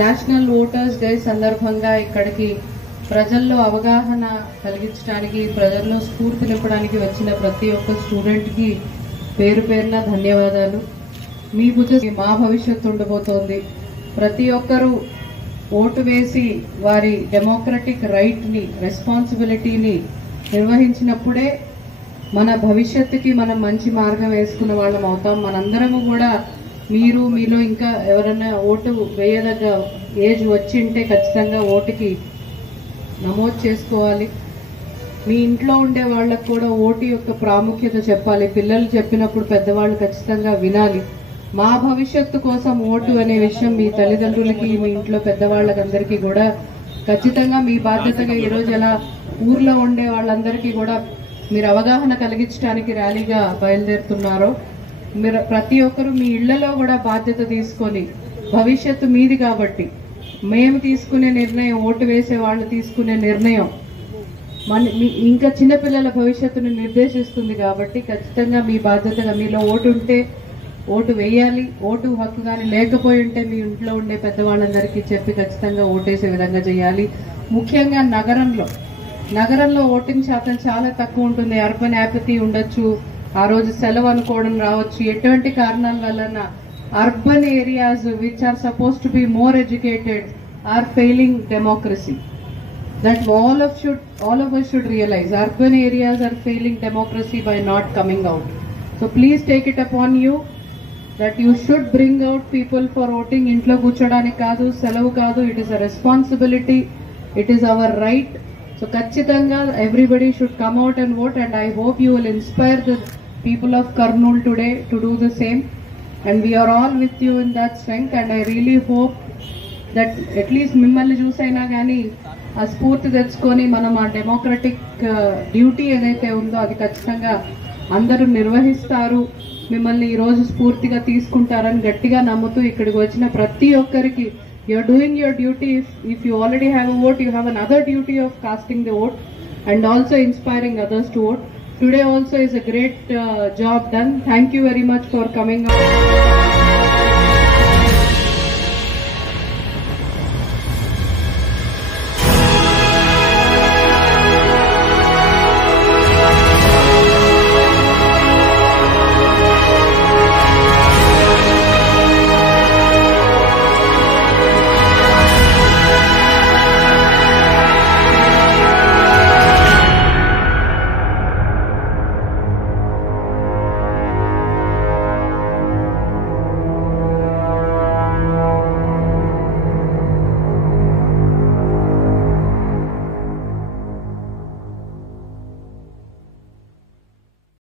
National voters day సందర్భంగా ఇక్కడికి ప్రజల్లో అవగాహన కలిగించడానికి, ప్రజల్లో స్ఫూర్తి నింపడానికి వచ్చిన ప్రతి ఒక్క స్టూడెంట్కి పేరు పేరున ధన్యవాదాలు. మీ మా భవిష్యత్తు ఉండబోతోంది. ప్రతి ఒక్కరూ ఓటు వేసి వారి డెమోక్రటిక్ రైట్ని, రెస్పాన్సిబిలిటీని నిర్వహించినప్పుడే మన భవిష్యత్తుకి మనం మంచి మార్గం వేసుకున్న వాళ్ళం అవుతాం. మనందరము కూడా మీలో ఇంకా ఎవరైనా ఓటు వేయదగ్గ ఏజ్ వచ్చింటే ఖచ్చితంగా ఓటుకి నమోదు చేసుకోవాలి. మీ ఇంట్లో ఉండే వాళ్ళకు కూడా ఓటు యొక్క ప్రాముఖ్యత చెప్పాలి. పిల్లలు చెప్పినప్పుడు పెద్దవాళ్ళు ఖచ్చితంగా వినాలి. మా భవిష్యత్తు కోసం ఓటు అనే విషయం మీ తల్లిదండ్రులకి, మీ ఇంట్లో పెద్దవాళ్ళకందరికీ కూడా ఖచ్చితంగా మీ బాధ్యతగా ఈరోజు ఎలా ఊర్లో ఉండే వాళ్ళందరికీ కూడా మీరు అవగాహన కలిగించడానికి ర్యాలీగా బయలుదేరుతున్నారో, మీరు ప్రతి ఒక్కరూ మీ ఇళ్లలో కూడా బాధ్యత తీసుకొని, భవిష్యత్తు మీది కాబట్టి మేము తీసుకునే నిర్ణయం, ఓటు వేసే వాళ్ళు తీసుకునే నిర్ణయం ఇంకా చిన్నపిల్లల భవిష్యత్తును నిర్దేశిస్తుంది. కాబట్టి ఖచ్చితంగా మీ బాధ్యతగా మీలో ఓటు ఉంటే ఓటు వేయాలి. ఓటు హక్కు కానీ లేకపోయి ఉంటే మీ ఇంట్లో ఉండే పెద్దవాళ్ళందరికీ చెప్పి ఖచ్చితంగా ఓటేసే విధంగా చేయాలి. ముఖ్యంగా నగరంలో ఓటింగ్ శాతం చాలా తక్కువ ఉంటుంది. అర్బన్ యాపతి ఉండొచ్చు, ఆ రోజు సెలవు అనుకోవడం రావచ్చు. ఎటువంటి కారణాల వలన urban areas which are supposed to be more educated are failing democracy. That all of us should realize urban areas are failing democracy by not coming out. So please take it upon you that you should bring out people for voting. Intlo కూర్చోడానికి కాదు, సెలవు కాదు. It is a responsibility. It is our right. So ఖచ్చితంగా everybody should come out and vote, and I hope you will inspire the people of Kurnool today to do the same. And we are all with you in that strength, and I really hope that at least మిమ్మల్ని చూసైనా కానీ ఆ స్ఫూర్తి తెచ్చుకొని మనం ఆ democratic duty ఏదైతే ఉందో అది ఖచ్చితంగా అందరూ నిర్వహిస్తారు. మిమ్మల్ని ఈరోజు స్ఫూర్తిగా తీసుకుంటారని గట్టిగా నమ్ముతూ ఇక్కడికి వచ్చిన ప్రతి ఒక్కరికి you're doing your duty. If you already have a vote, you have another duty of casting the vote and also inspiring others to vote. Today also is a great job done. Thank you very much for coming out.